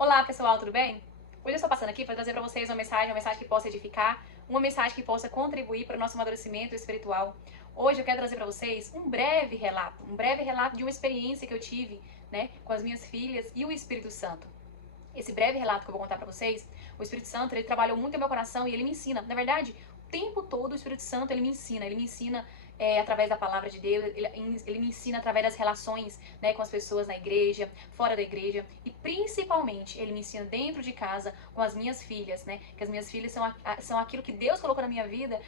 Olá pessoal, tudo bem? Hoje eu estou passando aqui para trazer para vocês uma mensagem que possa edificar, uma mensagem que possa contribuir para o nosso amadurecimento espiritual. Hoje eu quero trazer para vocês um breve relato de uma experiência que eu tive, com as minhas filhas e o Espírito Santo. Esse breve relato que eu vou contar para vocês, o Espírito Santo, ele trabalhou muito no meu coração e ele me ensina. Na verdade, o tempo todo o Espírito Santo, ele me ensina através da palavra de Deus, ele me ensina através das relações, com as pessoas na igreja, fora da igreja, e principalmente ele me ensina dentro de casa com as minhas filhas, que as minhas filhas são aquilo que Deus colocou na minha vida,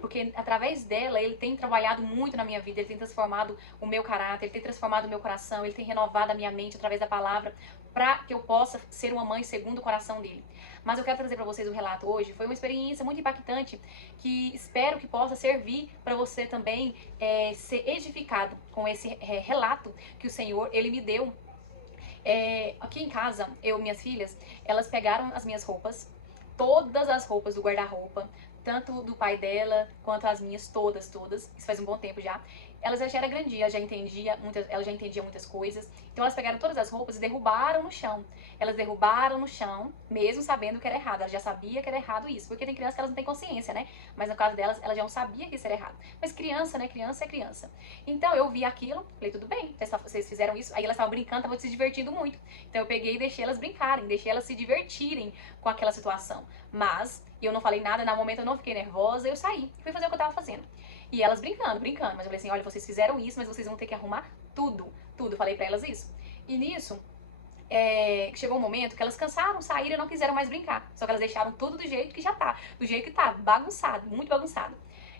porque através dela ele tem trabalhado muito na minha vida, ele tem transformado o meu caráter, ele tem transformado o meu coração, ele tem renovado a minha mente através da palavra, para que eu possa ser uma mãe segundo o coração dele. Mas eu quero trazer para vocês o relato hoje. Foi uma experiência muito impactante que espero que possa servir para você também ser edificado com esse relato que o Senhor ele me deu. Aqui em casa, eu e minhas filhas, elas pegaram as minhas roupas, todas as roupas do guarda-roupa, tanto do pai dela quanto as minhas, todas, isso faz um bom tempo já. Elas já era grandinha, ela já entendia muitas coisas. Então elas pegaram todas as roupas e derrubaram no chão. Elas derrubaram no chão, mesmo sabendo que era errado. Ela já sabia que era errado isso, porque tem crianças que elas não têm consciência, né? Mas no caso delas, ela já não sabia que isso era errado. Mas criança, né? Criança é criança. Então eu vi aquilo, falei, tudo bem, vocês fizeram isso. Aí elas estavam brincando, estavam se divertindo muito. Então eu peguei e deixei elas brincarem, deixei elas se divertirem com aquela situação. Mas eu não falei nada, no momento eu não fiquei nervosa, eu saí, fui fazer o que eu tava fazendo. E elas brincando, mas eu falei assim, olha, vocês fizeram isso, mas vocês vão ter que arrumar tudo, tudo. Falei pra elas isso. E nisso, chegou um momento que elas cansaram, saíram e não quiseram mais brincar. Só que elas deixaram tudo do jeito que já tá, do jeito que tá, bagunçado, muito bagunçado.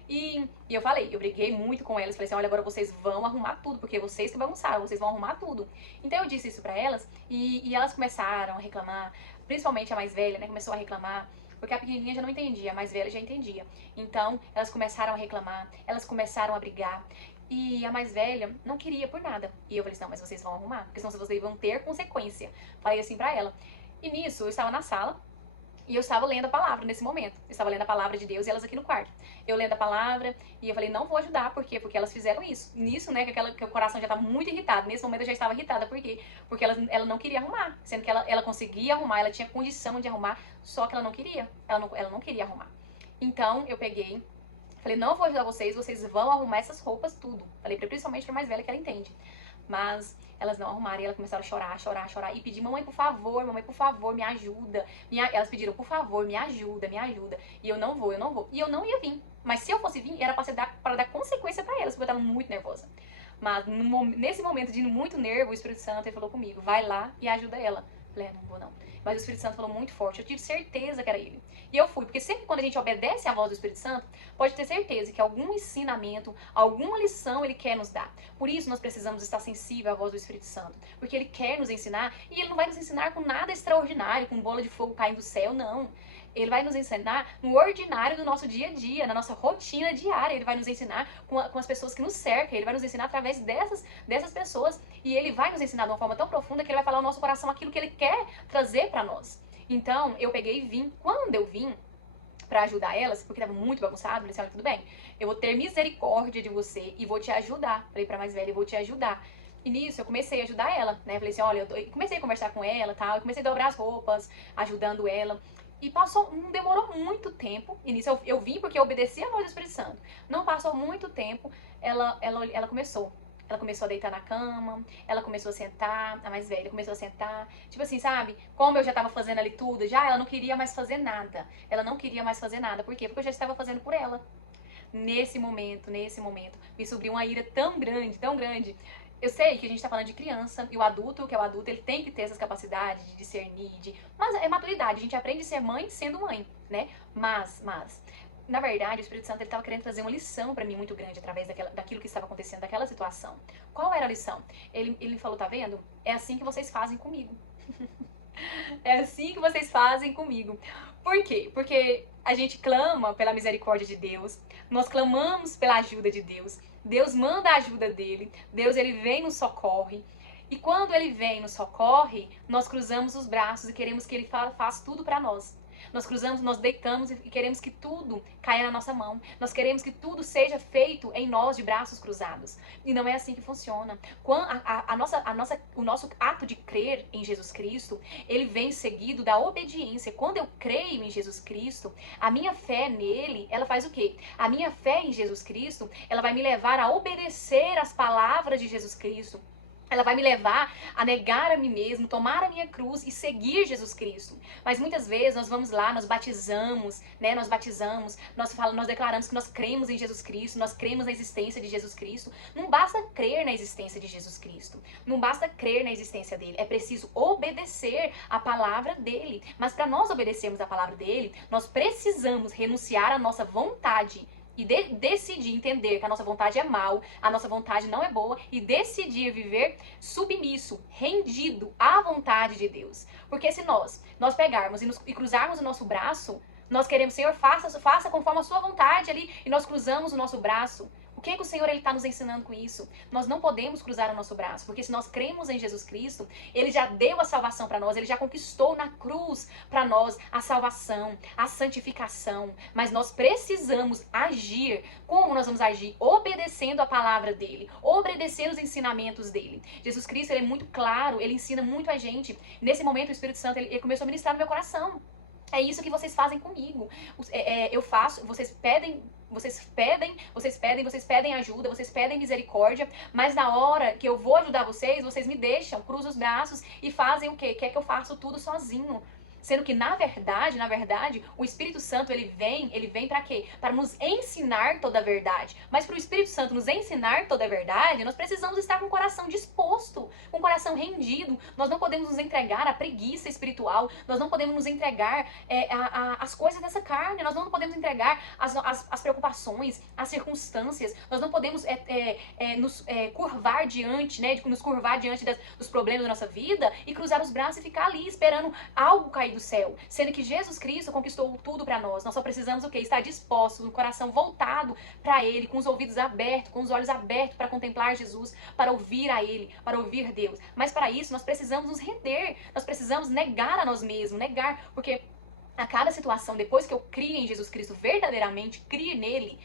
E eu briguei muito com elas, falei assim, olha, agora vocês vão arrumar tudo, porque vocês que bagunçaram, vocês vão arrumar tudo. Então eu disse isso pra elas, e elas começaram a reclamar, principalmente a mais velha, né, começou a reclamar, porque a pequenininha já não entendia, a mais velha já entendia. Então, elas começaram a reclamar, elas começaram a brigar, e a mais velha não queria por nada. E eu falei assim, não, mas vocês vão arrumar, porque senão vocês vão ter consequência. Falei assim pra ela. E nisso, eu estava na sala, e eu estava lendo a palavra nesse momento. Eu estava lendo a palavra de Deus e elas aqui no quarto. Eu lendo a palavra e eu falei, não vou ajudar. Por quê? Porque elas fizeram isso. Nisso, né, que o coração já estava muito irritado. Nesse momento eu já estava irritada. Por quê? Porque ela não queria arrumar. Sendo que ela conseguia arrumar, ela tinha condição de arrumar, só que ela não queria. Ela não queria arrumar. Então eu peguei, falei, não vou ajudar vocês, vocês vão arrumar essas roupas tudo. Falei principalmente pra mais velha que ela entende. Mas elas não arrumaram e elas começaram a chorar e pedir, mamãe, por favor, me ajuda. Elas pediram, por favor, me ajuda. E eu não vou. E eu não ia vir. Mas se eu fosse vir, era para dar consequência pra elas, porque eu tava muito nervosa. Mas nesse momento de muito nervo, o Espírito Santo ele falou comigo, vai lá e ajuda ela. Falei, não vou não. Mas o Espírito Santo falou muito forte, eu tive certeza que era ele. E eu fui, porque sempre quando a gente obedece à voz do Espírito Santo, pode ter certeza que algum ensinamento, alguma lição ele quer nos dar. Por isso nós precisamos estar sensível à voz do Espírito Santo, porque ele quer nos ensinar, e ele não vai nos ensinar com nada extraordinário, com bola de fogo caindo do céu, não. Ele vai nos ensinar no ordinário do nosso dia a dia, na nossa rotina diária. Ele vai nos ensinar com as pessoas que nos cercam. Ele vai nos ensinar através dessas pessoas. E ele vai nos ensinar de uma forma tão profunda que ele vai falar ao nosso coração aquilo que ele quer trazer para nós. Então, eu peguei e vim. Quando eu vim para ajudar elas, porque estava muito bagunçado, eu disse, olha, tudo bem, eu vou ter misericórdia de você e vou te ajudar. Falei pra mais velha, eu vou te ajudar. E nisso eu comecei a ajudar ela, né? Falei assim, olha, comecei a conversar com ela, tal, eu comecei a dobrar as roupas, ajudando ela. E não demorou muito tempo, e nisso eu vim porque eu obedeci a voz do Espírito Santo. Não passou muito tempo, ela começou. Ela começou a deitar na cama, ela começou a sentar, a mais velha começou a sentar. Tipo assim, sabe? Como eu já tava fazendo ali tudo, ela não queria mais fazer nada. Ela não queria mais fazer nada. Por quê? Porque eu já estava fazendo por ela. Nesse momento, me subiu uma ira tão grande. Eu sei que a gente tá falando de criança, e o adulto, que é o adulto, ele tem que ter essas capacidades de discernir, mas é maturidade, a gente aprende a ser mãe sendo mãe, né? Mas, na verdade, o Espírito Santo ele estava querendo trazer uma lição para mim muito grande através daquilo que estava acontecendo, daquela situação. Qual era a lição? Ele falou, tá vendo? É assim que vocês fazem comigo. É assim que vocês fazem comigo. Por quê? Porque a gente clama pela misericórdia de Deus, nós clamamos pela ajuda de Deus, Deus manda a ajuda dele, Deus ele vem e nos socorre. E quando ele vem e nos socorre, nós cruzamos os braços e queremos que ele faça tudo para nós. Nós cruzamos, nós deitamos e queremos que tudo caia na nossa mão. Nós queremos que tudo seja feito em nós de braços cruzados. E não é assim que funciona. O nosso ato de crer em Jesus Cristo, ele vem seguido da obediência. Quando eu creio em Jesus Cristo, a minha fé nele, ela faz o quê? A minha fé em Jesus Cristo, ela vai me levar a obedecer as palavras de Jesus Cristo. Ela vai me levar a negar a mim mesmo, tomar a minha cruz e seguir Jesus Cristo. Mas muitas vezes nós vamos lá, nós batizamos, né? Nós declaramos que nós cremos em Jesus Cristo, nós cremos na existência de Jesus Cristo. Não basta crer na existência de Jesus Cristo. Não basta crer na existência dele. É preciso obedecer a palavra dele. Mas para nós obedecermos a palavra dele, nós precisamos renunciar à nossa vontade e decidir entender que a nossa vontade é mal, a nossa vontade não é boa e decidir viver submisso, rendido à vontade de Deus. Porque se nós pegarmos e cruzarmos o nosso braço, nós queremos, Senhor, faça conforme a sua vontade ali, e nós cruzamos o nosso braço. O que o Senhor está nos ensinando com isso? Nós não podemos cruzar o nosso braço, porque se nós cremos em Jesus Cristo, ele já deu a salvação para nós, ele já conquistou na cruz para nós a salvação, a santificação. Mas nós precisamos agir. Como nós vamos agir? Obedecendo a palavra dele, obedecendo os ensinamentos dele. Jesus Cristo, ele é muito claro, ele ensina muito a gente. Nesse momento, o Espírito Santo, ele começou a ministrar no meu coração. É isso que vocês fazem comigo. Eu faço, vocês pedem ajuda, vocês pedem misericórdia, mas na hora que eu vou ajudar vocês me deixam, cruzam os braços e fazem o quê? Quer que eu faça tudo sozinho. Sendo que, na verdade, o Espírito Santo, ele vem para quê? Para nos ensinar toda a verdade. Mas para o Espírito Santo nos ensinar toda a verdade, nós precisamos estar com o coração disposto, com o coração rendido. Nós não podemos nos entregar à preguiça espiritual, nós não podemos nos entregar às coisas dessa carne, nós não podemos entregar as preocupações, as circunstâncias, nós não podemos nos curvar diante, né, nos curvar diante dos problemas da nossa vida e cruzar os braços e ficar ali esperando algo cair do céu, sendo que Jesus Cristo conquistou tudo para nós. Nós só precisamos o quê? Estar dispostos, o coração voltado para ele, com os ouvidos abertos, com os olhos abertos para contemplar Jesus, para ouvir a ele, para ouvir Deus. Mas para isso nós precisamos nos render, nós precisamos negar a nós mesmos, porque a cada situação, depois que eu crio em Jesus Cristo, verdadeiramente crio nele,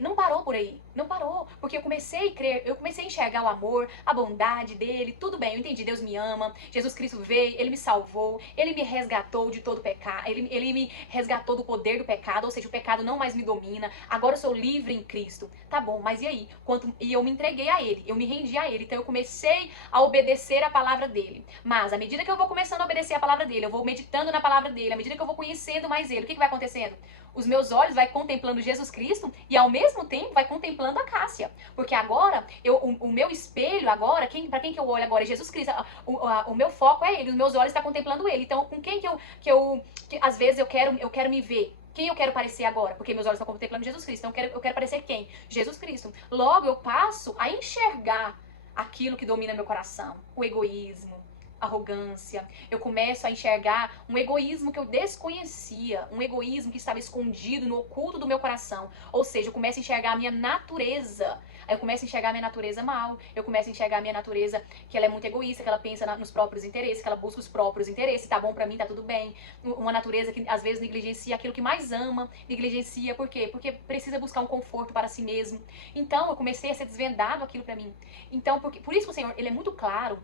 não parou por aí, não parou, porque eu comecei a crer, eu comecei a enxergar o amor, a bondade dele, tudo bem, eu entendi, Deus me ama, Jesus Cristo veio, ele me salvou, ele me resgatou de todo pecado, ele me resgatou do poder do pecado, ou seja, o pecado não mais me domina, agora eu sou livre em Cristo, tá bom, mas e aí? E eu me entreguei a ele, eu me rendi a ele, então eu comecei a obedecer a palavra dele, mas à medida que eu vou começando a obedecer a palavra dele, eu vou meditando na palavra dele, à medida que eu vou conhecendo mais ele, o que vai acontecendo? Os meus olhos vai contemplando Jesus Cristo e ao mesmo tempo vai contemplando a Cássia. Porque agora, o meu espelho agora, para quem que eu olho agora é Jesus Cristo. O meu foco é ele, os meus olhos estão contemplando ele. Então, com quem que às vezes eu quero me ver? Quem eu quero parecer agora? Porque meus olhos estão contemplando Jesus Cristo. Então, eu quero parecer quem? Jesus Cristo. Logo, eu passo a enxergar aquilo que domina meu coração. O egoísmo, arrogância, eu começo a enxergar um egoísmo que eu desconhecia, um egoísmo que estava escondido no oculto do meu coração, ou seja, eu começo a enxergar a minha natureza, aí eu começo a enxergar a minha natureza mal, eu começo a enxergar a minha natureza que ela é muito egoísta, que ela pensa nos próprios interesses, que ela busca os próprios interesses, tá bom pra mim, tá tudo bem, uma natureza que às vezes negligencia aquilo que mais ama, negligencia, por quê? Porque precisa buscar um conforto para si mesmo, então eu comecei a ser desvendado aquilo pra mim, então por isso que o Senhor, ele é muito claro,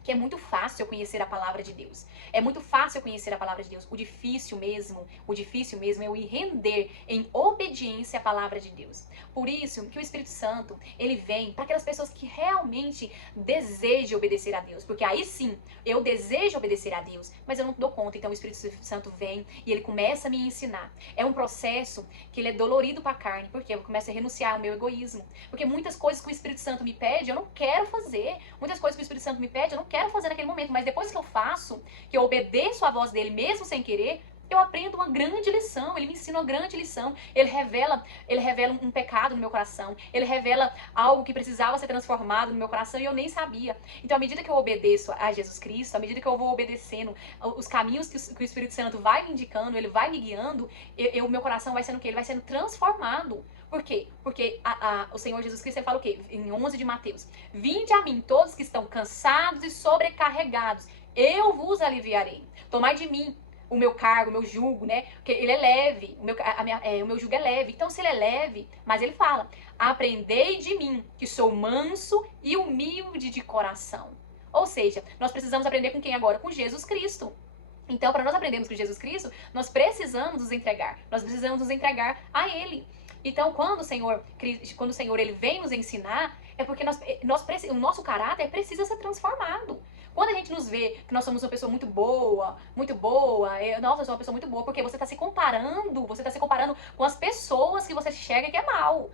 que é muito fácil eu conhecer a palavra de Deus. É muito fácil eu conhecer a palavra de Deus. O difícil mesmo é eu ir render em obediência à palavra de Deus. Por isso que o Espírito Santo, ele vem para aquelas pessoas que realmente desejam obedecer a Deus. Porque aí sim, eu desejo obedecer a Deus, mas eu não dou conta. Então o Espírito Santo vem e ele começa a me ensinar. É um processo que ele é dolorido para a carne, porque eu começo a renunciar ao meu egoísmo. Porque muitas coisas que o Espírito Santo me pede, eu não quero fazer. Muitas coisas que o Espírito Santo me pede, eu não quero fazer naquele momento, mas depois que eu faço, que eu obedeço a voz dele mesmo sem querer, eu aprendo uma grande lição, ele me ensina uma grande lição, ele revela um pecado no meu coração, ele revela algo que precisava ser transformado no meu coração e eu nem sabia. Então, à medida que eu obedeço a Jesus Cristo, à medida que eu vou obedecendo os caminhos que o Espírito Santo vai me indicando, ele vai me guiando, o meu coração vai sendo o quê? Ele vai sendo transformado. Por quê? Porque o Senhor Jesus Cristo, ele fala o quê? Em 11 de Mateus: vinde a mim todos que estão cansados e sobrecarregados, eu vos aliviarei. Tomai de mim o meu cargo, o meu jugo, né? Porque ele é leve, o meu jugo é leve. Então, se ele é leve, mas ele fala, aprendei de mim, que sou manso e humilde de coração. Ou seja, nós precisamos aprender com quem agora? Com Jesus Cristo. Então, para nós aprendermos com Jesus Cristo, nós precisamos nos entregar. Nós precisamos nos entregar a Ele. Então, quando o Senhor ele vem nos ensinar, é porque o nosso caráter precisa ser transformado. Quando a gente nos vê que nós somos uma pessoa muito boa, nossa, eu sou uma pessoa muito boa, porque você está se comparando com as pessoas que você enxerga que é mal.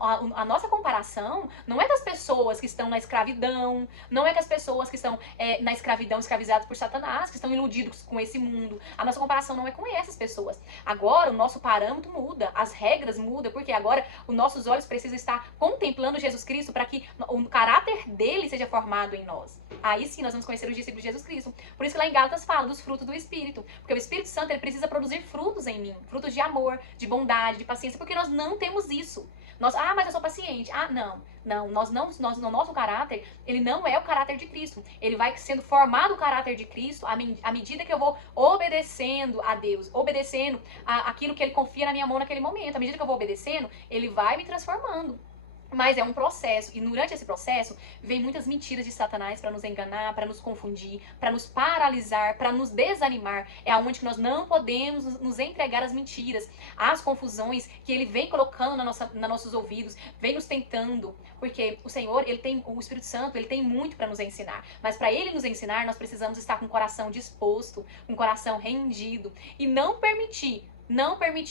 A nossa comparação não é das pessoas que estão na escravidão, não é das pessoas que estão na escravidão, escravizadas por Satanás, que estão iludidos com esse mundo. A nossa comparação não é com essas pessoas. Agora, o nosso parâmetro muda, as regras mudam, porque agora os nossos olhos precisam estar contemplando Jesus Cristo para que o caráter dele seja formado em nós. Aí sim nós vamos conhecer os discípulos de Jesus Cristo. Por isso que lá em Gálatas fala dos frutos do Espírito. Porque o Espírito Santo ele precisa produzir frutos em mim. Frutos de amor, de bondade, de paciência. Porque nós não temos isso. Mas eu sou paciente. No nosso caráter, ele não é o caráter de Cristo. Ele vai sendo formado o caráter de Cristo à medida que eu vou obedecendo a Deus, obedecendo aquilo que ele confia na minha mão naquele momento. À medida que eu vou obedecendo, ele vai me transformando. Mas é um processo, e durante esse processo vem muitas mentiras de Satanás para nos enganar, para nos confundir, para nos paralisar, para nos desanimar. É onde que nós não podemos nos entregar às mentiras, às confusões que ele vem colocando nos nossos ouvidos, vem nos tentando. Porque o Senhor, o Espírito Santo, ele tem muito para nos ensinar. Mas para ele nos ensinar, nós precisamos estar com o coração disposto, com o coração rendido e não permitir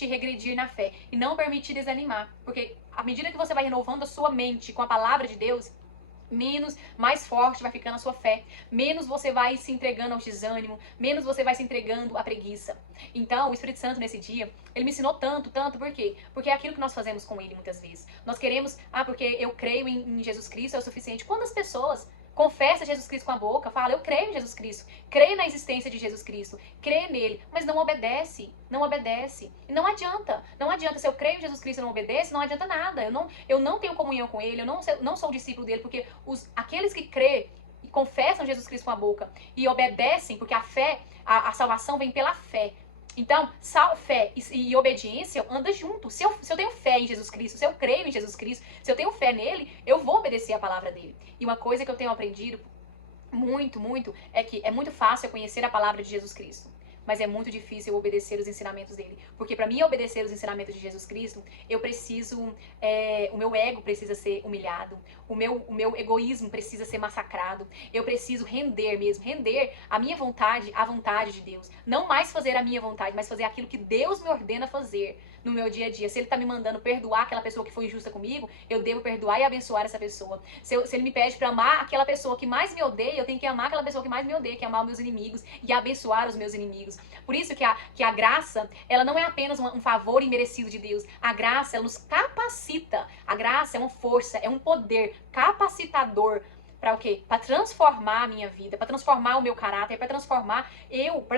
regredir na fé e não permitir desanimar, porque à medida que você vai renovando a sua mente com a palavra de Deus, mais forte vai ficando a sua fé, menos você vai se entregando ao desânimo, menos você vai se entregando à preguiça. Então, o Espírito Santo nesse dia, ele me ensinou tanto, por quê? Porque é aquilo que nós fazemos com ele muitas vezes. Nós queremos, porque eu creio em Jesus Cristo é o suficiente. Quando as pessoas confessa Jesus Cristo com a boca, fala, eu creio em Jesus Cristo, creio na existência de Jesus Cristo, creio nele, mas não obedece. E não adianta, se eu creio em Jesus Cristo e não obedeço, não adianta nada, eu não tenho comunhão com ele, eu não sou discípulo dele, porque aqueles que creem e confessam Jesus Cristo com a boca e obedecem, porque a fé, a salvação vem pela fé. Então, fé e obediência andam juntos. Se eu tenho fé em Jesus Cristo, se eu creio em Jesus Cristo, se eu tenho fé nele, eu vou obedecer a palavra dele. E uma coisa que eu tenho aprendido muito, é que é muito fácil eu conhecer a palavra de Jesus Cristo. Mas é muito difícil eu obedecer os ensinamentos dele. Porque para mim obedecer os ensinamentos de Jesus Cristo, eu preciso, o meu ego precisa ser humilhado, o meu egoísmo precisa ser massacrado, eu preciso render a minha vontade à vontade de Deus. Não mais fazer a minha vontade, mas fazer aquilo que Deus me ordena fazer no meu dia a dia. Se ele está me mandando perdoar aquela pessoa que foi injusta comigo, eu devo perdoar e abençoar essa pessoa. Se ele me pede para amar aquela pessoa que mais me odeia, eu tenho que amar aquela pessoa que mais me odeia, que é amar os meus inimigos e abençoar os meus inimigos. Por isso que a graça, ela não é apenas um favor imerecido de Deus. A graça, ela nos capacita. A graça é uma força, é um poder capacitador. Para o quê? Para transformar a minha vida, para transformar o meu caráter, para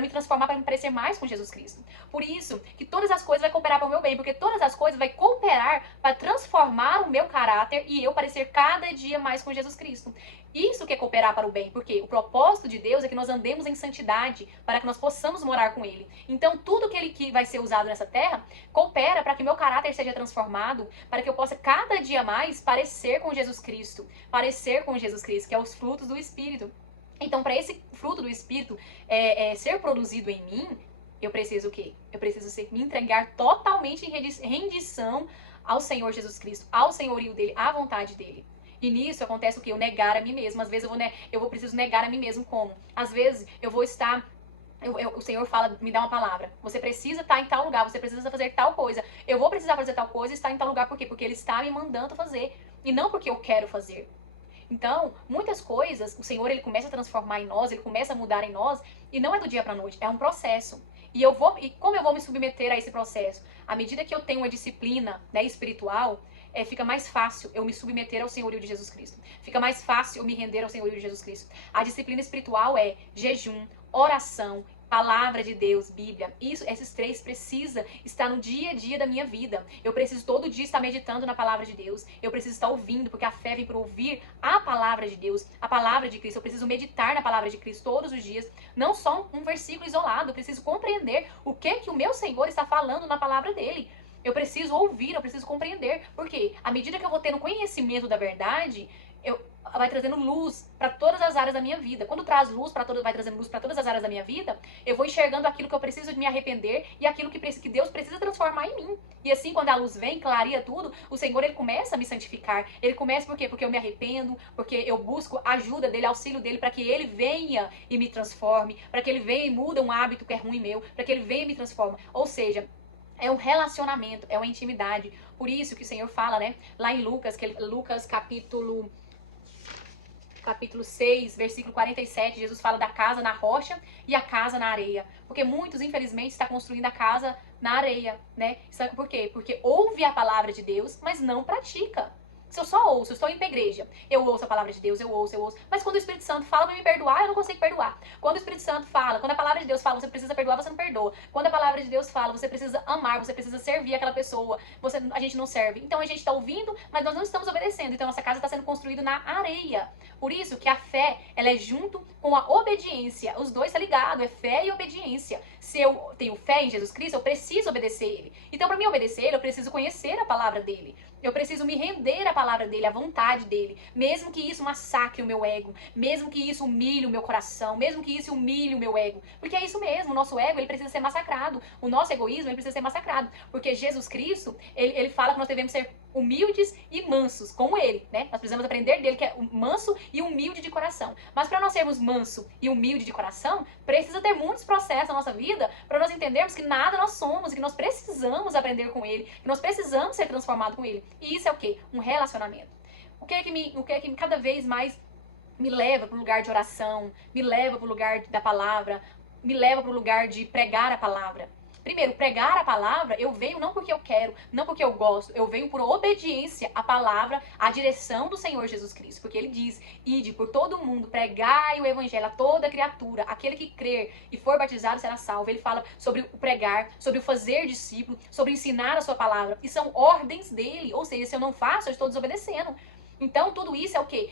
me transformar para me parecer mais com Jesus Cristo. Por isso que todas as coisas vão cooperar para o meu bem, porque todas as coisas vão cooperar para transformar o meu caráter e eu parecer cada dia mais com Jesus Cristo. Isso que é cooperar para o bem, porque o propósito de Deus é que nós andemos em santidade, para que nós possamos morar com Ele. Então, tudo que vai ser usado nessa terra, coopera para que meu caráter seja transformado, para que eu possa cada dia mais parecer com Jesus Cristo, que é os frutos do Espírito. Então, para esse fruto do Espírito ser produzido em mim, eu preciso o quê? Eu preciso me entregar totalmente em rendição ao Senhor Jesus Cristo, ao senhorio dele, à vontade dele. E nisso acontece o quê? Eu negar a mim mesmo. Às vezes eu preciso negar a mim mesmo como? Às vezes eu vou estar... o Senhor fala, me dá uma palavra. Você precisa estar em tal lugar, você precisa fazer tal coisa. Eu vou precisar fazer tal coisa e estar em tal lugar. Por quê? Porque Ele está me mandando fazer. E não porque eu quero fazer. Então, muitas coisas, o Senhor, Ele começa a transformar em nós, Ele começa a mudar em nós. E não é do dia para a noite, é um processo. E como eu vou me submeter a esse processo? À medida que eu tenho uma disciplina, né, espiritual... fica mais fácil eu me submeter ao senhorio de Jesus Cristo. Fica mais fácil eu me render ao senhorio de Jesus Cristo. A disciplina espiritual é jejum, oração, palavra de Deus, Bíblia. Esses três precisa estar no dia a dia da minha vida. Eu preciso todo dia estar meditando na palavra de Deus. Eu preciso estar ouvindo, porque a fé vem por ouvir a palavra de Deus, a palavra de Cristo. Eu preciso meditar na palavra de Cristo todos os dias, não só um versículo isolado. Eu preciso compreender o que o meu Senhor está falando na palavra dele. Eu preciso ouvir, eu preciso compreender. Porque à medida que eu vou tendo conhecimento da verdade, vai trazendo luz para todas as áreas da minha vida. Quando traz luz vai trazendo luz para todas as áreas da minha vida, eu vou enxergando aquilo que eu preciso me arrepender e aquilo que Deus precisa transformar em mim. E assim, quando a luz vem, clareia tudo, o Senhor, ele começa a me santificar. Ele começa por quê? Porque eu me arrependo, porque eu busco ajuda dele, auxílio dele, para que ele venha e me transforme, para que ele venha e muda um hábito que é ruim meu, para que ele venha e me transforme. Ou seja, é um relacionamento, é uma intimidade. Por isso que o Senhor fala, né, lá em Lucas, Lucas capítulo 6, versículo 47, Jesus fala da casa na rocha e a casa na areia. Porque muitos, infelizmente, estão construindo a casa na areia, né? Por quê? Porque ouve a palavra de Deus, mas não pratica. Se eu só ouço, eu estou indo pra igreja, eu ouço a palavra de Deus, eu ouço. Mas quando o Espírito Santo fala pra me perdoar, eu não consigo perdoar. Quando o Espírito Santo fala, quando a palavra de Deus fala, você precisa perdoar, você não perdoa. Quando a palavra de Deus fala, você precisa amar, você precisa servir aquela pessoa, a gente não serve. Então a gente está ouvindo, mas nós não estamos obedecendo. Então nossa casa está sendo construída na areia. Por isso que a fé, ela é junto com a obediência. Os dois estão ligados, é fé e obediência. Se eu tenho fé em Jesus Cristo, eu preciso obedecer Ele. Então para mim obedecer Ele, eu preciso conhecer a palavra dele. Eu preciso me render à palavra dele, à vontade dele. Mesmo que isso massacre o meu ego. Mesmo que isso humilhe o meu coração. Mesmo que isso humilhe o meu ego. Porque é isso mesmo, o nosso ego, ele precisa ser massacrado. O nosso egoísmo, ele precisa ser massacrado. Porque Jesus Cristo, ele fala que nós devemos ser humildes e mansos, como ele, né? Nós precisamos aprender dele, que é manso e humilde de coração. Mas para nós sermos manso e humilde de coração, precisa ter muitos processos na nossa vida para nós entendermos que nada nós somos e que nós precisamos aprender com ele, que nós precisamos ser transformados com ele. E isso é o quê? Um relacionamento. O que é que cada vez mais me leva para o lugar de oração, me leva para o lugar da palavra, me leva para o lugar de pregar a palavra? Primeiro, pregar a palavra, eu venho não porque eu quero, não porque eu gosto, eu venho por obediência à palavra, à direção do Senhor Jesus Cristo. Porque ele diz, ide por todo mundo, pregai o evangelho a toda criatura, aquele que crer e for batizado será salvo. Ele fala sobre o pregar, sobre o fazer discípulo, sobre ensinar a sua palavra. E são ordens dele, ou seja, se eu não faço, eu estou desobedecendo. Então, tudo isso é o quê?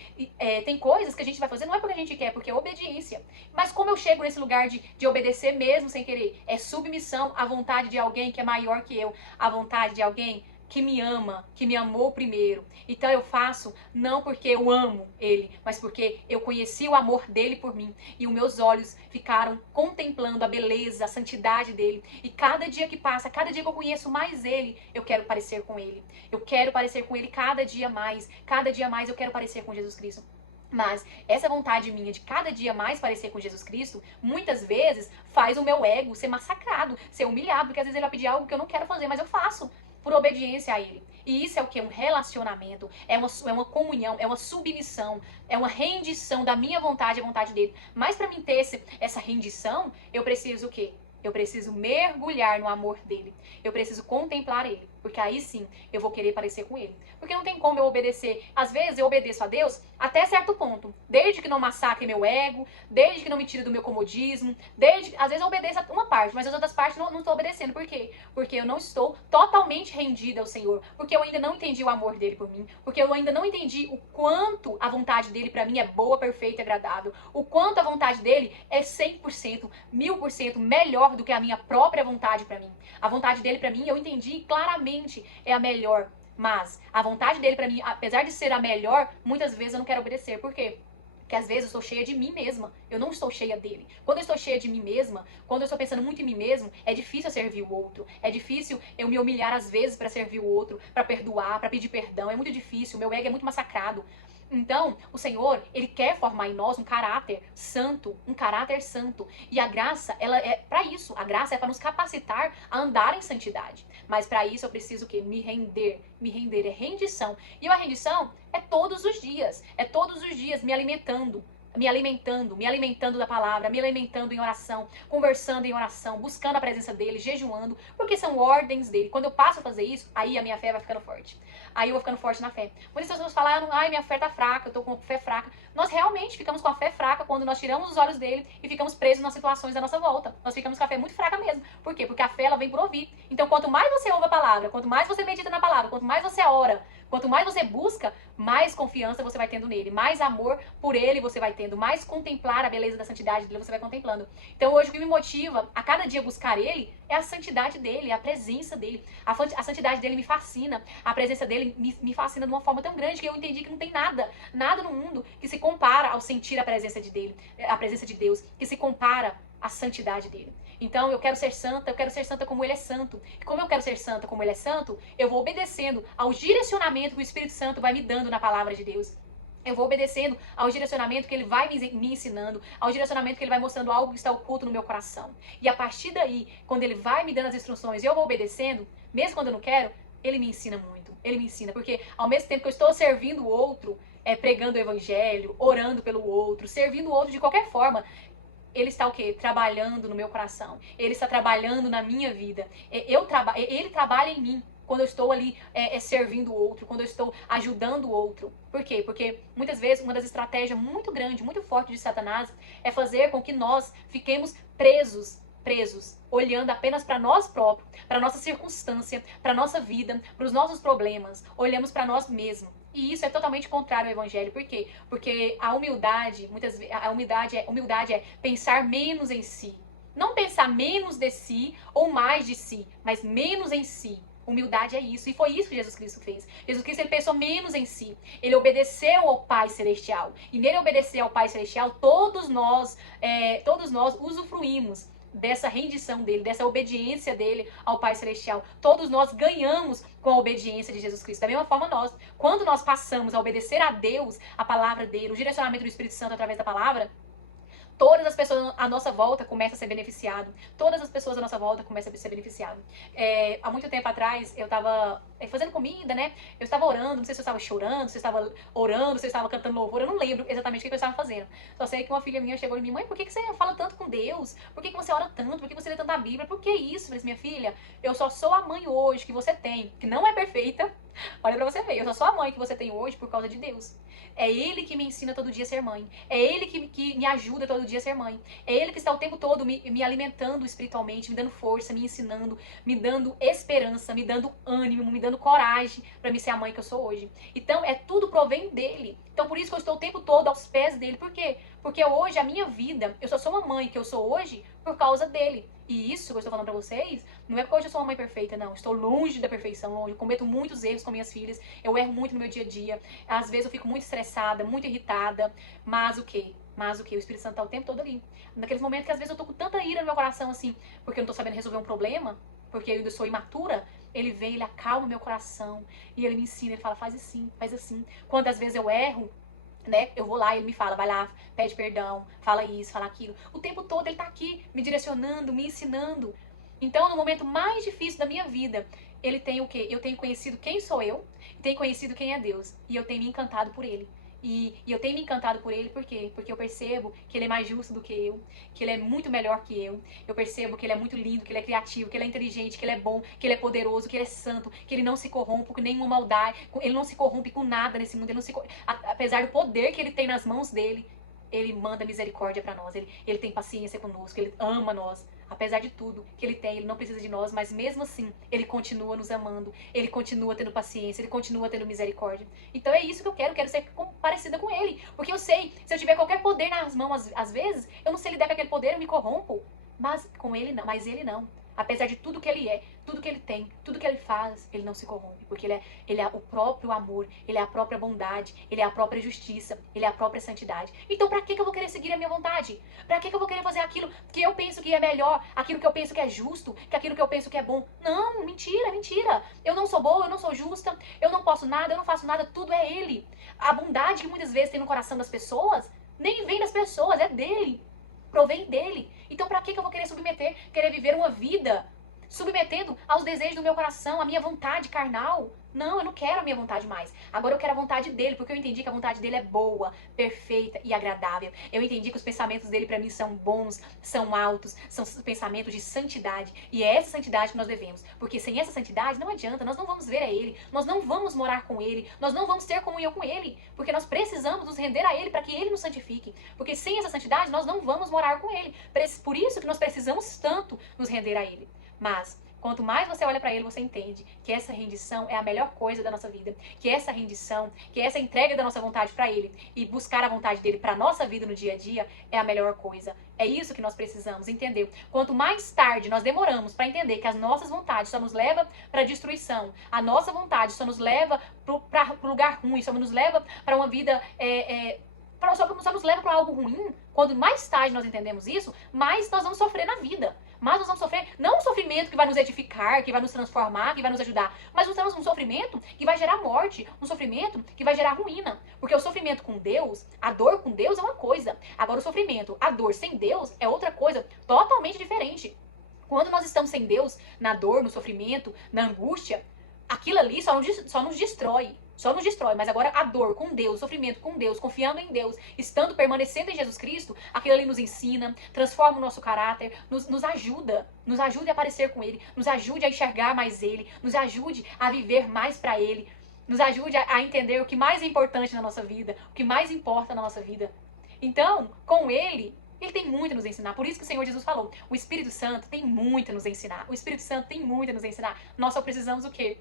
Tem coisas que a gente vai fazer, não é porque a gente quer, porque é obediência. Mas como eu chego nesse lugar de obedecer mesmo sem querer? É submissão à vontade de alguém que é maior que eu, à vontade de alguém que me ama, que me amou primeiro. Então eu faço não porque eu amo ele, mas porque eu conheci o amor dele por mim. E os meus olhos ficaram contemplando a beleza, a santidade dele. E cada dia que passa, cada dia que eu conheço mais ele, eu quero parecer com ele. Eu quero parecer com ele cada dia mais. Cada dia mais eu quero parecer com Jesus Cristo. Mas essa vontade minha de cada dia mais parecer com Jesus Cristo, muitas vezes faz o meu ego ser massacrado, ser humilhado, porque às vezes ele vai pedir algo que eu não quero fazer, mas eu faço por obediência a ele. E isso é o que? Um relacionamento, é uma comunhão, é uma submissão, é uma rendição da minha vontade à vontade dele. Mas para mim ter essa rendição, eu preciso o quê? Eu preciso mergulhar no amor dele. Eu preciso contemplar ele. Porque aí sim eu vou querer parecer com ele. Porque não tem como eu obedecer. Às vezes eu obedeço a Deus até certo ponto. Desde que não massacre meu ego, desde que não me tire do meu comodismo, às vezes eu obedeço a uma parte, mas as outras partes não estou obedecendo. Por quê? Porque eu não estou totalmente rendida ao Senhor. Porque eu ainda não entendi o amor dele por mim. Porque eu ainda não entendi o quanto a vontade dele para mim é boa, perfeita e agradável. O quanto a vontade dele é 100%, 1000% melhor do que a minha própria vontade para mim. A vontade dele para mim, eu entendi claramente, é a melhor. Mas a vontade dele pra mim, apesar de ser a melhor, muitas vezes eu não quero obedecer. Por quê? Porque às vezes eu estou cheia de mim mesma. Eu não estou cheia dele. Quando eu estou cheia de mim mesma, quando eu estou pensando muito em mim mesmo, é difícil eu servir o outro. É difícil eu me humilhar às vezes para servir o outro, para perdoar, para pedir perdão. É muito difícil. O meu ego é muito massacrado. Então, o Senhor, ele quer formar em nós um caráter santo, um caráter santo. E a graça, ela é para isso. A graça é para nos capacitar a andar em santidade. Mas para isso eu preciso o quê? Me render. Me render é rendição. E a rendição é todos os dias. É todos os dias me alimentando. me alimentando da palavra, me alimentando em oração, conversando em oração, buscando a presença dele, jejuando, porque são ordens dele. Quando eu passo a fazer isso, aí a minha fé vai ficando forte. Aí eu vou ficando forte na fé. Muitas pessoas falam, ai, minha fé tá fraca, eu tô com fé fraca. Nós realmente ficamos com a fé fraca quando nós tiramos os olhos dele e ficamos presos nas situações da nossa volta. Nós ficamos com a fé muito fraca mesmo. Por quê? Porque a fé, ela vem por ouvir. Então, quanto mais você ouve a palavra, quanto mais você medita na palavra, quanto mais você ora, quanto mais você busca, mais confiança você vai tendo nele, mais amor por ele você vai tendo, mais contemplar a beleza da santidade dele você vai contemplando. Então hoje o que me motiva a cada dia buscar ele é a santidade dele, a presença dele. A santidade dele me fascina, a presença dele me fascina de uma forma tão grande que eu entendi que não tem nada no mundo que se compara ao sentir a presença de Deus, que se compara à santidade dele. Então eu quero ser santa como ele é santo. E como eu quero ser santa como ele é santo, eu vou obedecendo ao direcionamento que o Espírito Santo vai me dando na palavra de Deus. Eu vou obedecendo ao direcionamento que ele vai me ensinando, ao direcionamento que ele vai mostrando algo que está oculto no meu coração. E a partir daí, quando ele vai me dando as instruções e eu vou obedecendo, mesmo quando eu não quero, ele me ensina muito. Ele me ensina, porque ao mesmo tempo que eu estou servindo o outro, pregando o evangelho, orando pelo outro, servindo o outro de qualquer forma, ele está o quê? Trabalhando no meu coração. Ele está trabalhando na minha vida. Ele trabalha em mim quando eu estou ali servindo o outro, quando eu estou ajudando o outro. Por quê? Porque muitas vezes uma das estratégias muito grande, muito forte de Satanás é fazer com que nós fiquemos presos, olhando apenas para nós próprios, para nossa circunstância, para nossa vida, para os nossos problemas. Olhamos para nós mesmos. E isso é totalmente contrário ao evangelho. Por quê? Porque a humildade, humildade é pensar menos em si. Não pensar menos de si ou mais de si, mas menos em si. Humildade é isso. E foi isso que Jesus Cristo fez. Jesus Cristo, ele pensou menos em si. Ele obedeceu ao Pai Celestial. E nele obedecer ao Pai Celestial, todos nós usufruímos dessa rendição dele, dessa obediência dele ao Pai Celestial. Todos nós ganhamos com a obediência de Jesus Cristo. Da mesma forma nós, quando nós passamos a obedecer a Deus, a palavra dele, o direcionamento do Espírito Santo através da palavra, todas as pessoas à nossa volta começam a ser beneficiadas. Todas as pessoas à nossa volta começam a ser beneficiadas. Há muito tempo atrás, eu estava fazendo comida, né? Eu estava orando, não sei se eu estava chorando, se eu estava orando, se eu estava cantando louvor, eu não lembro exatamente o que eu estava fazendo. Só sei que uma filha minha chegou em mim, mãe, por que você fala tanto com Deus? Por que você ora tanto? Por que você lê tanta Bíblia? Por que isso? Eu falei assim, minha filha, eu só sou a mãe hoje que você tem, que não é perfeita. Olha pra você ver, eu só sou a mãe que você tem hoje por causa de Deus. É Ele que me ensina todo dia a ser mãe. É Ele que me ajuda todo dia a ser mãe. É Ele que está o tempo todo me alimentando espiritualmente, me dando força, me ensinando, me dando esperança, me dando ânimo, me dando coragem para me ser a mãe que eu sou hoje. Então, tudo provém dele. Então, por isso que eu estou o tempo todo aos pés dele. Por quê? Porque hoje, a minha vida, eu só sou uma mãe que eu sou hoje por causa dele. E isso que eu estou falando pra vocês, não é porque hoje eu sou uma mãe perfeita, não. Estou longe da perfeição, longe. Eu cometo muitos erros com minhas filhas. Eu erro muito no meu dia a dia. Às vezes eu fico muito estressada, muito irritada. Mas o quê? O Espírito Santo tá o tempo todo ali. Naqueles momentos que às vezes eu tô com tanta ira no meu coração, assim, porque eu não tô sabendo resolver um problema, porque eu ainda sou imatura, ele vem, ele acalma o meu coração. E ele me ensina, ele fala, faz assim, faz assim. Quantas vezes eu erro, né? Eu vou lá e ele me fala, vai lá, pede perdão, fala isso, fala aquilo. O tempo todo ele tá aqui me direcionando, me ensinando. Então, no momento mais difícil da minha vida, ele tem o quê? Eu tenho conhecido quem sou eu, tenho conhecido quem é Deus. E eu tenho me encantado por ele. E eu tenho me encantado por ele, por quê? Porque eu percebo que ele é mais justo do que eu, que ele é muito melhor que eu. Eu percebo que ele é muito lindo, que ele é criativo, que ele é inteligente, que ele é bom, que ele é poderoso, que ele é santo, que ele não se corrompe com nenhuma maldade, ele não se corrompe com nada nesse mundo, apesar do poder que ele tem nas mãos dele, ele manda misericórdia pra nós, ele tem paciência conosco, ele ama nós. Apesar de tudo que ele tem, ele não precisa de nós, mas mesmo assim, ele continua nos amando, ele continua tendo paciência, ele continua tendo misericórdia. Então é isso que eu quero ser parecida com ele. Porque eu sei, se eu tiver qualquer poder nas mãos, às vezes, eu não sei lidar com aquele poder, eu me corrompo. Mas com ele não, mas ele não. Apesar de tudo que ele é, tudo que ele tem, tudo que ele faz, ele não se corrompe. Porque ele é o próprio amor, ele é a própria bondade, ele é a própria justiça, ele é a própria santidade. Então pra que eu vou querer seguir a minha vontade? Pra que eu vou querer fazer aquilo que eu penso que é melhor, aquilo que eu penso que é justo, que aquilo que eu penso que é bom? Não, mentira, mentira. Eu não sou boa, eu não sou justa, eu não posso nada, eu não faço nada, tudo é ele. A bondade que muitas vezes tem no coração das pessoas, nem vem das pessoas, é dele. Provém dele. Então pra que eu vou querer submeter, querer viver uma vida submetendo aos desejos do meu coração, à minha vontade carnal. Não, eu não quero a minha vontade mais. Agora eu quero a vontade dele, porque eu entendi que a vontade dele é boa, perfeita e agradável. Eu entendi que os pensamentos dele para mim são bons, são altos, são pensamentos de santidade. E é essa santidade que nós devemos. Porque sem essa santidade não adianta, nós não vamos ver a ele, nós não vamos morar com ele, nós não vamos ter comunhão com ele. Porque nós precisamos nos render a ele para que ele nos santifique. Porque sem essa santidade nós não vamos morar com ele. Por isso que nós precisamos tanto nos render a ele. Mas quanto mais você olha para ele, você entende que essa rendição é a melhor coisa da nossa vida. Que essa rendição, que essa entrega da nossa vontade para ele e buscar a vontade dele para a nossa vida no dia a dia é a melhor coisa. É isso que nós precisamos, entendeu? Quanto mais tarde nós demoramos para entender que as nossas vontades só nos levam para a destruição, a nossa vontade só nos leva para o lugar ruim, só nos leva para uma vida... só nos leva para algo ruim. Quando mais tarde nós entendemos isso, mais nós vamos sofrer na vida. Mas nós vamos sofrer, não um sofrimento que vai nos edificar, que vai nos transformar, que vai nos ajudar, mas nós temos um sofrimento que vai gerar morte, um sofrimento que vai gerar ruína. Porque o sofrimento com Deus, a dor com Deus é uma coisa. Agora o sofrimento, a dor sem Deus é outra coisa totalmente diferente. Quando nós estamos sem Deus, na dor, no sofrimento, na angústia, aquilo ali só nos destrói. Só nos destrói, mas agora a dor com Deus, o sofrimento com Deus, confiando em Deus, estando, permanecendo em Jesus Cristo, aquilo ali nos ensina, transforma o nosso caráter, nos ajuda a aparecer com Ele, nos ajude a enxergar mais Ele, nos ajude a viver mais para Ele, nos ajude a entender o que mais é importante na nossa vida, o que mais importa na nossa vida. Então, com Ele tem muito a nos ensinar. Por isso que o Senhor Jesus falou, o Espírito Santo tem muito a nos ensinar. O Espírito Santo tem muito a nos ensinar. Nós só precisamos o quê?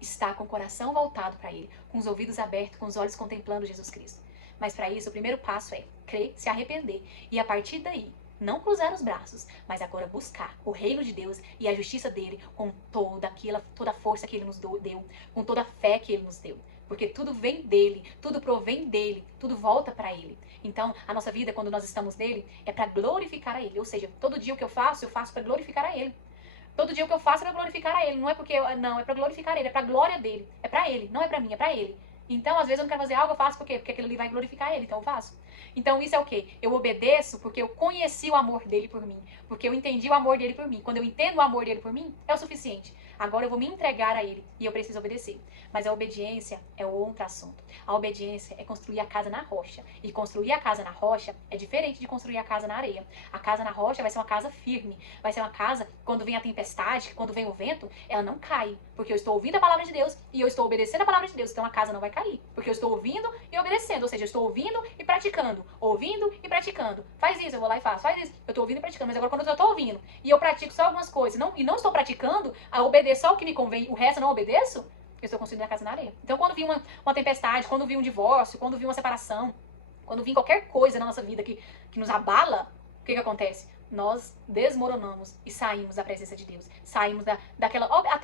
Estar com o coração voltado para ele, com os ouvidos abertos, com os olhos contemplando Jesus Cristo. Mas para isso, o primeiro passo é crer, se arrepender e a partir daí, não cruzar os braços, mas agora buscar o reino de Deus e a justiça dele com toda a força que ele nos deu, com toda a fé que ele nos deu. Porque tudo vem dele, tudo provém dele, tudo volta para ele. Então, a nossa vida, quando nós estamos nele, é para glorificar a ele. Ou seja, todo dia o que eu faço para glorificar a ele. Todo dia o que eu faço é para glorificar a ele. Não é porque não, é para glorificar ele, é para a glória dele. É para ele, não é para mim, é para ele. Então, às vezes eu não quero fazer algo, eu faço por quê? Porque aquilo ali vai glorificar ele, então eu faço. Então, isso é o quê? Eu obedeço porque eu conheci o amor dele por mim. Porque eu entendi o amor dele por mim. Quando eu entendo o amor dele por mim, é o suficiente. Agora eu vou me entregar a ele e eu preciso obedecer. Mas a obediência é outro assunto. A obediência é construir a casa na rocha. E construir a casa na rocha é diferente de construir a casa na areia. A casa na rocha vai ser uma casa firme. Vai ser uma casa, quando vem a tempestade, quando vem o vento, ela não cai. Porque eu estou ouvindo a palavra de Deus e eu estou obedecendo a palavra de Deus. Então a casa não vai cair. Porque eu estou ouvindo e obedecendo. Ou seja, eu estou ouvindo e praticando. Ouvindo e praticando. Faz isso, eu vou lá e faço. Faz isso. Eu estou ouvindo e praticando. Mas agora quando eu estou ouvindo e eu pratico só algumas coisas e não estou praticando, a obedecer só o que me convém, o resto eu não obedeço, eu estou construindo a casa na areia. Então quando vir uma tempestade, quando vir um divórcio, quando vir uma separação, quando vir qualquer coisa na nossa vida que nos abala, o que acontece? Nós desmoronamos e saímos da presença de Deus. Saímos até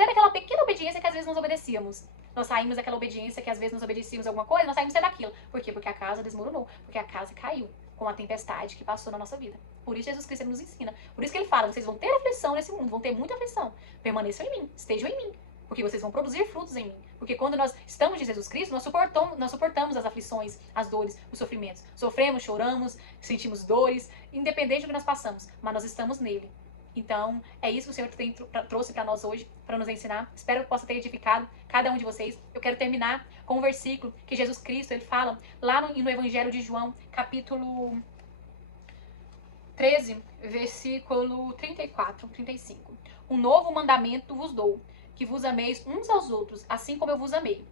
daquela pequena obediência que às vezes nós obedecíamos. Nós saímos daquela obediência que às vezes nós obedecíamos alguma coisa, nós saímos daquilo. Por quê? Porque a casa desmoronou. Porque a casa caiu com a tempestade que passou na nossa vida. Por isso Jesus Cristo nos ensina. Por isso que ele fala, vocês vão ter aflição nesse mundo, vão ter muita aflição. Permaneçam em mim, estejam em mim. Porque vocês vão produzir frutos em mim. Porque quando nós estamos de Jesus Cristo, nós suportamos as aflições, as dores, os sofrimentos. Sofremos, choramos, sentimos dores, independente do que nós passamos. Mas nós estamos nele. Então, é isso que o Senhor trouxe para nós hoje, para nos ensinar. Espero que possa ter edificado cada um de vocês. Eu quero terminar com um versículo que Jesus Cristo, ele fala lá no Evangelho de João, capítulo 13, versículo 34, 35. Um novo mandamento vos dou, que vos ameis uns aos outros, assim como eu vos amei.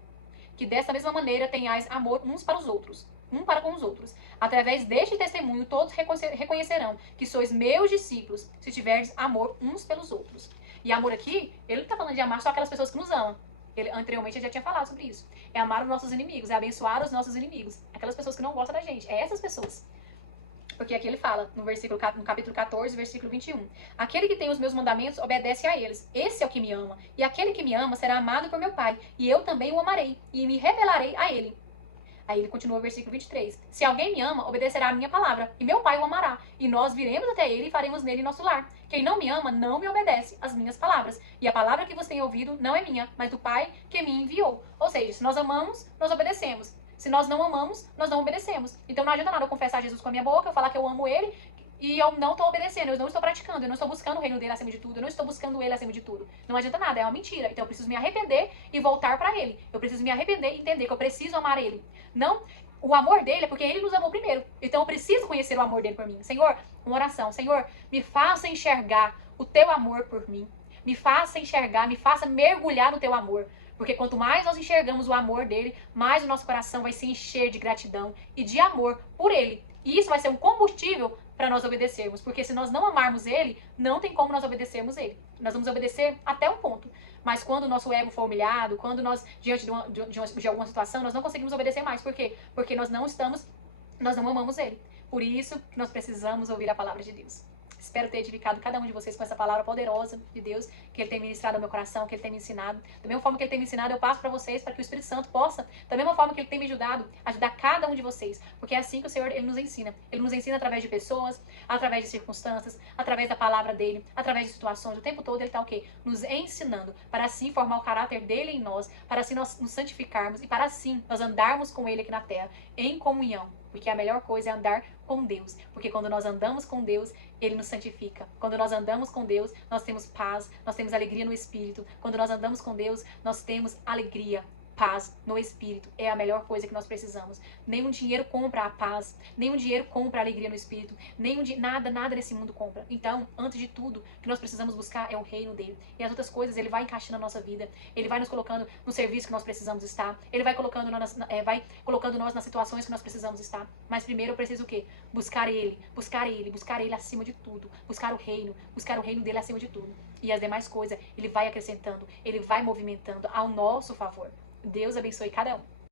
Que desta mesma maneira tenhais amor uns para os outros, um para com os outros. Através deste testemunho, todos reconhecerão que sois meus discípulos, se tiverdes amor uns pelos outros. E amor aqui, ele não está falando de amar só aquelas pessoas que nos amam. Anteriormente ele já tinha falado sobre isso. É amar os nossos inimigos, é abençoar os nossos inimigos. Aquelas pessoas que não gostam da gente. É essas pessoas. Porque aqui ele fala, no capítulo 14, versículo 21. Aquele que tem os meus mandamentos, obedece a eles. Esse é o que me ama. E aquele que me ama será amado por meu Pai. E eu também o amarei. E me revelarei a ele. Aí ele continua o versículo 23. Se alguém me ama, obedecerá a minha palavra. E meu Pai o amará. E nós viremos até ele e faremos nele nosso lar. Quem não me ama, não me obedece às minhas palavras. E a palavra que você tem ouvido não é minha, mas do Pai que me enviou. Ou seja, se nós amamos, nós obedecemos. Se nós não amamos, nós não obedecemos. Então não adianta nada eu confessar Jesus com a minha boca, eu falar que eu amo ele, e eu não estou obedecendo, eu não estou praticando, eu não estou buscando o reino dele acima de tudo, eu não estou buscando ele acima de tudo. Não adianta nada, é uma mentira. Então eu preciso me arrepender e voltar para ele. Eu preciso me arrepender e entender que eu preciso amar ele. Não, o amor dele é porque ele nos amou primeiro. Então eu preciso conhecer o amor dele por mim. Senhor, uma oração. Senhor, me faça enxergar o teu amor por mim. Me faça enxergar, me faça mergulhar no teu amor. Porque quanto mais nós enxergamos o amor dele, mais o nosso coração vai se encher de gratidão e de amor por ele. E isso vai ser um combustível para nós obedecermos. Porque se nós não amarmos ele, não tem como nós obedecermos ele. Nós vamos obedecer até um ponto. Mas quando o nosso ego for humilhado, quando nós, diante de alguma situação, nós não conseguimos obedecer mais. Por quê? Porque nós não amamos ele. Por isso que nós precisamos ouvir a palavra de Deus. Espero ter edificado cada um de vocês com essa palavra poderosa de Deus, que Ele tem ministrado ao meu coração, que Ele tem me ensinado. Da mesma forma que Ele tem me ensinado, eu passo para vocês, para que o Espírito Santo possa, da mesma forma que Ele tem me ajudado, ajudar cada um de vocês. Porque é assim que o Senhor, Ele nos ensina. Ele nos ensina através de pessoas, através de circunstâncias, através da palavra dEle, através de situações. O tempo todo Ele está o quê? Nos ensinando, para assim formar o caráter dEle em nós, para assim nós nos santificarmos e para assim nós andarmos com Ele aqui na terra, em comunhão. Porque a melhor coisa é andar com Deus. Porque quando nós andamos com Deus, Ele nos santifica. Quando nós andamos com Deus, nós temos paz, nós temos alegria no Espírito. Quando nós andamos com Deus, nós temos alegria, paz no Espírito. É a melhor coisa que nós precisamos. Nenhum dinheiro compra a paz, nenhum dinheiro compra a alegria no Espírito, nada nesse mundo compra. Então, antes de tudo, o que nós precisamos buscar é o reino dele. E as outras coisas, ele vai encaixando na nossa vida, ele vai nos colocando no serviço que nós precisamos estar, ele vai colocando nós nas situações que nós precisamos estar. Mas primeiro eu preciso o quê? Buscar ele acima de tudo. Buscar o reino dele acima de tudo. E as demais coisas, ele vai acrescentando, ele vai movimentando ao nosso favor. Deus abençoe cada um.